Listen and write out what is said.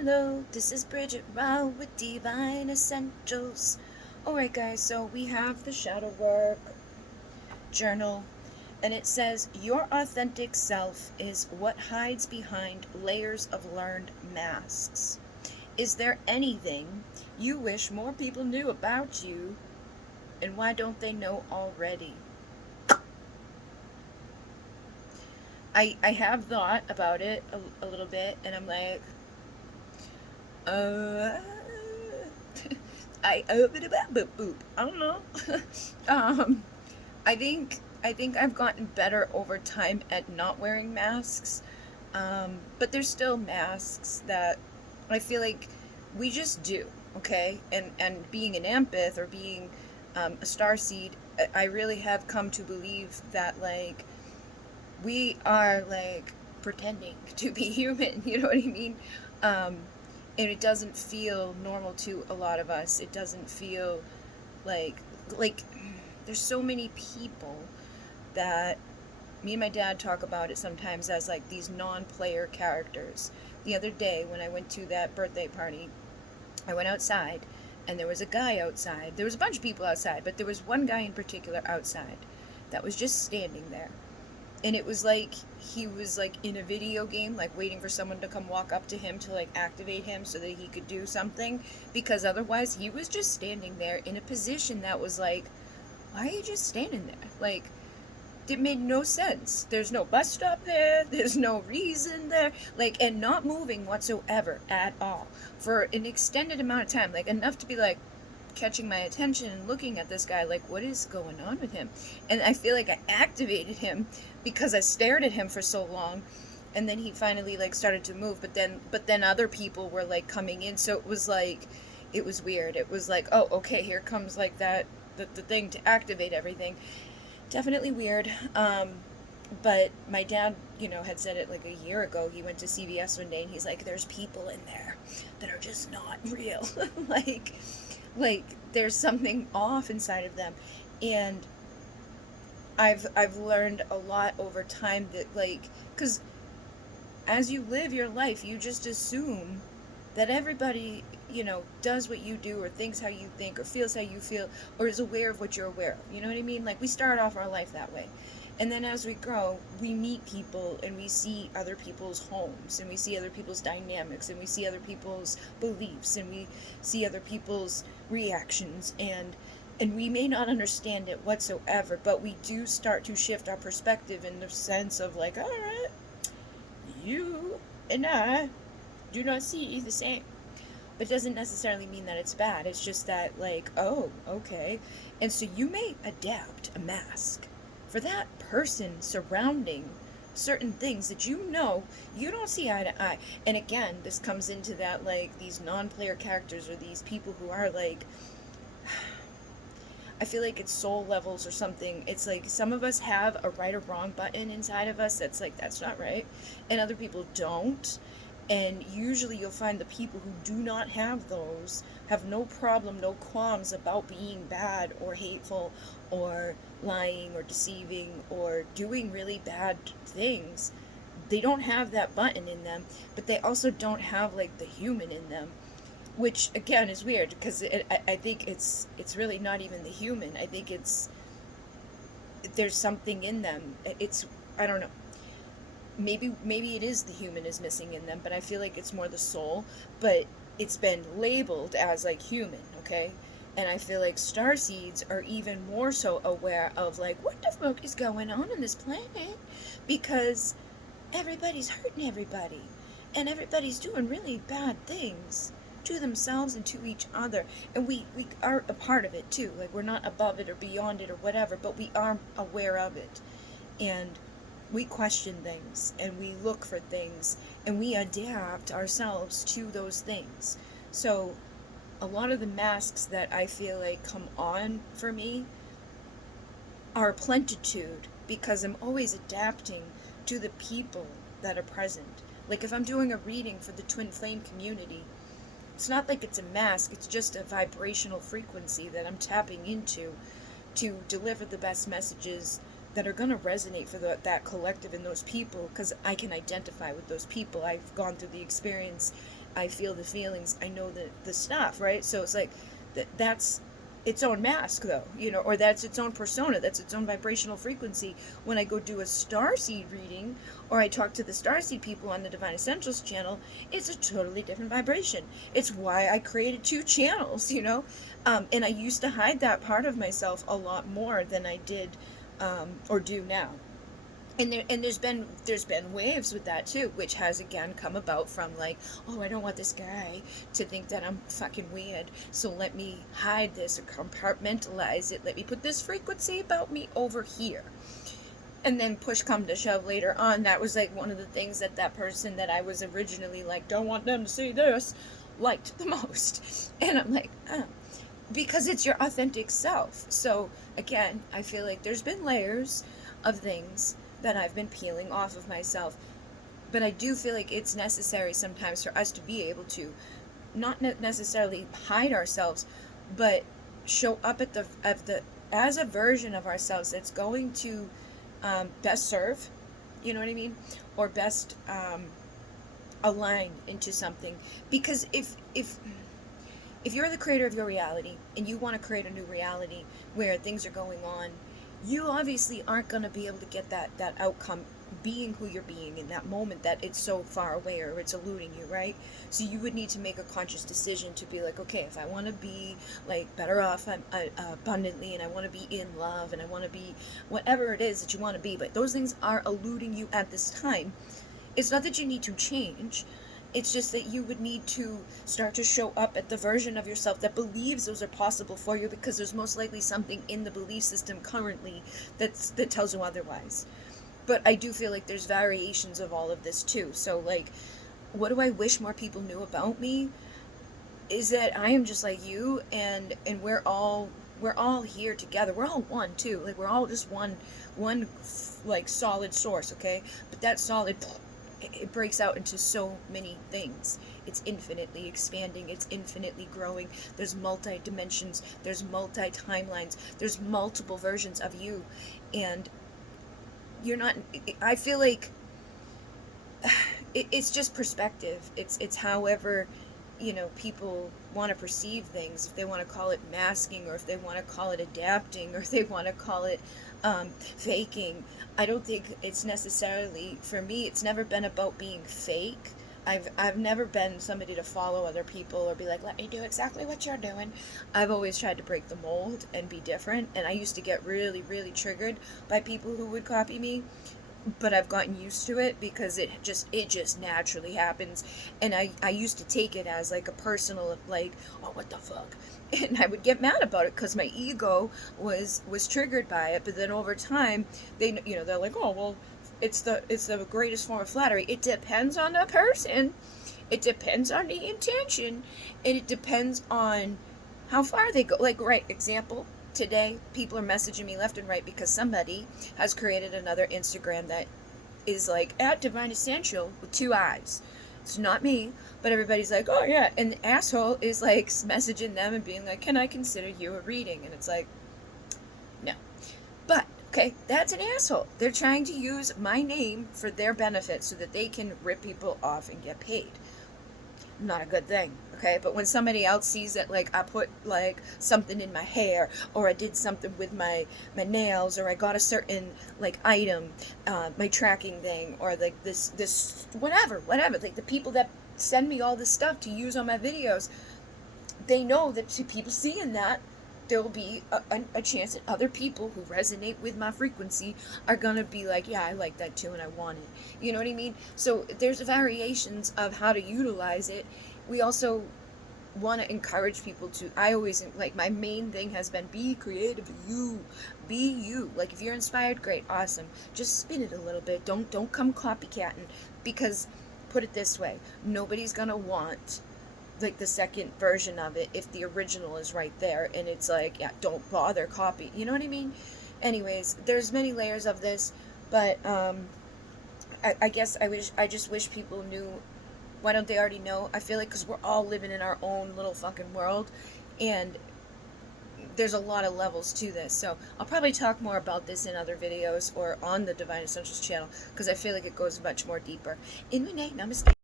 Hello, this is Bridget Rao with Divine Essentials. Alright, guys, so we have the shadow work journal, and it says, your authentic self is what hides behind layers of learned masks. Is there anything you wish more people knew about you, and why don't they know already? I have thought about it a little bit, and I'm like, uh, I open it up, boop boop. I don't know. um, I think I've gotten better over time at not wearing masks. But there's still masks that I feel like we just do, okay? And being an empath or being a starseed, I really have come to believe that like we are like pretending to be human. You know what I mean? Um, and it doesn't feel normal to a lot of us. It doesn't feel like like there's so many people that me and my dad talk about it sometimes as like these non-player characters. The other day when I went to that birthday party, I went outside and there was a guy outside. There was a bunch of people outside, but there was one guy in particular outside that was just standing there. And it was like he was like in a video game, like waiting for someone to come walk up to him to like activate him so that he could do something, because otherwise he was just standing there in a position that was like, why are you just standing there? Like, it made no sense. There's no bus stop there, there's no reason there, like, and not moving whatsoever at all for an extended amount of time, like enough to be like catching my attention and looking at this guy like, what is going on with him? And I feel like I activated him because I stared at him for so long, and then he finally like started to move, but then other people were like coming in, so it was like, it was weird. It was like, oh, okay, here comes like that the thing to activate everything. Definitely weird. But my dad, had said it like a year ago. He went to CVS one day and he's like, there's people in there that are just not real. like like there's something off inside of them. And I've learned a lot over time that, like, cuz as you live your life, you just assume that everybody, does what you do or thinks how you think or feels how you feel or is aware of what you're aware of. You know what I mean? Like, we start off our life that way. And then as we grow, we meet people and we see other people's homes and we see other people's dynamics and we see other people's beliefs and we see other people's reactions, and we may not understand it whatsoever, but we do start to shift our perspective in the sense of like, all right, you and I do not see the same. But it doesn't necessarily mean that it's bad. It's just that, like, oh, okay. And so you may adapt a mask for that person surrounding certain things that you don't see eye to eye. And again, this comes into that, like, these non-player characters or these people who are, like, I feel like it's soul levels or something. It's like some of us have a right or wrong button inside of us that's like, that's not right. And other people don't. And usually you'll find the people who do not have those have no problem, no qualms about being bad or hateful or lying or deceiving or doing really bad things. They don't have that button in them, but they also don't have like the human in them, which again is weird because I think it's really not even the human. I think there's something in them. It's, I don't know, maybe it is the human is missing in them, but I feel like it's more the soul. But it's been labeled as like human, okay? And I feel like starseeds are even more so aware of like, what the fuck is going on this planet, because everybody's hurting everybody and everybody's doing really bad things to themselves and to each other, and we are a part of it too. Like, we're not above it or beyond it or whatever, but we are aware of it, and we question things and we look for things and we adapt ourselves to those things. So a lot of the masks that I feel like come on for me are plentitude, because I'm always adapting to the people that are present. Like, if I'm doing a reading for the twin flame community, it's not like it's a mask, it's just a vibrational frequency that I'm tapping into to deliver the best messages that are going to resonate for that collective and those people, because I can identify with those people. I've gone through the experience I feel the feelings, I know the stuff, right? So it's like that's its own mask, though, you know, or that's its own persona, that's its own vibrational frequency. When I go do a starseed reading, or I talk to the starseed people on the Divine Essentials channel, it's a totally different vibration. It's why I created 2 channels, you know. And I used to hide that part of myself a lot more than I did, or do now. And there's been waves with that too, which has again come about from like, oh, I don't want this guy to think that I'm fucking weird, so let me hide this or compartmentalize it, let me put this frequency about me over here. And then push come to shove later on, that was like one of the things that that person that I was originally like, don't want them to see this, liked the most. And I'm like, oh, because it's your authentic self. So again, I feel like there's been layers of things that I've been peeling off of myself, but I do feel like it's necessary sometimes for us to be able to not necessarily hide ourselves, but show up at the as a version of ourselves that's going to best serve, you know what I mean, or best align into something. Because if you're the creator of your reality and you want to create a new reality where things are going on, you obviously aren't going to be able to get that outcome being who you're being in that moment, that it's so far away or it's eluding you, right? So you would need to make a conscious decision to be like, okay, if I want to be like better off abundantly, and I want to be in love, and I want to be whatever it is that you want to be, but those things are eluding you at this time, it's not that you need to change. It's just that you would need to start to show up at the version of yourself that believes those are possible for you, because there's most likely something in the belief system currently that tells you otherwise. But I do feel like there's variations of all of this too. So like, what do I wish more people knew about me? Is that I am just like you, and we're all here together. We're all one too. Like, we're all just one like solid source, okay? But that solid, it breaks out into so many things. It's infinitely expanding, it's infinitely growing. There's multi dimensions, there's multi timelines, there's multiple versions of you. And you're not, I feel like it's just perspective. It's however, you know, people want to perceive things. If they want to call it masking, or if they want to call it adapting, or if they want to call it faking. I don't think it's necessarily, for me, it's never been about being fake. I've never been somebody to follow other people or be like, let me do exactly what you're doing. I've always tried to break the mold and be different, and I used to get really, really triggered by people who would copy me, but I've gotten used to it because it just naturally happens. And I used to take it as like a personal, like, oh, what the fuck, and I would get mad about it because my ego was triggered by it. But then over time, they're like, oh, well, it's the greatest form of flattery. It depends on the person, it depends on the intention, and it depends on how far they go. Like, right, example, today people are messaging me left and right because somebody has created another Instagram that is like at Divine Essential with 2 eyes. It's not me, but everybody's like, oh yeah, and the asshole is like messaging them and being like, can I consider you a reading? And it's like, no. But okay, that's an asshole. They're trying to use my name for their benefit so that they can rip people off and get paid. Not a good thing, okay? But when somebody else sees that, like, I put like something in my hair, or I did something with my nails, or I got a certain like item, my tracking thing, or like this whatever, like the people that send me all this stuff to use on my videos, they know that to people seeing that, there will be a chance that other people who resonate with my frequency are gonna be like, yeah, I like that too, and I want it. You know what I mean? So there's variations of how to utilize it. We also want to encourage people to, I always, like, my main thing has been, be creative. Be you. Like, if you're inspired, great, awesome. Just spin it a little bit. Don't come copycatting, because put it this way, nobody's gonna want like the second version of it if the original is right there. And it's like, yeah, don't bother copy, you know what I mean? Anyways, there's many layers of this, but I guess I just wish people knew. Why don't they already know? I feel like because we're all living in our own little fucking world, and there's a lot of levels to this. So I'll probably talk more about this in other videos or on the Divine Essentials channel, because I feel like it goes much more deeper. In Renee, namaste.